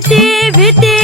ভীতি ভীতি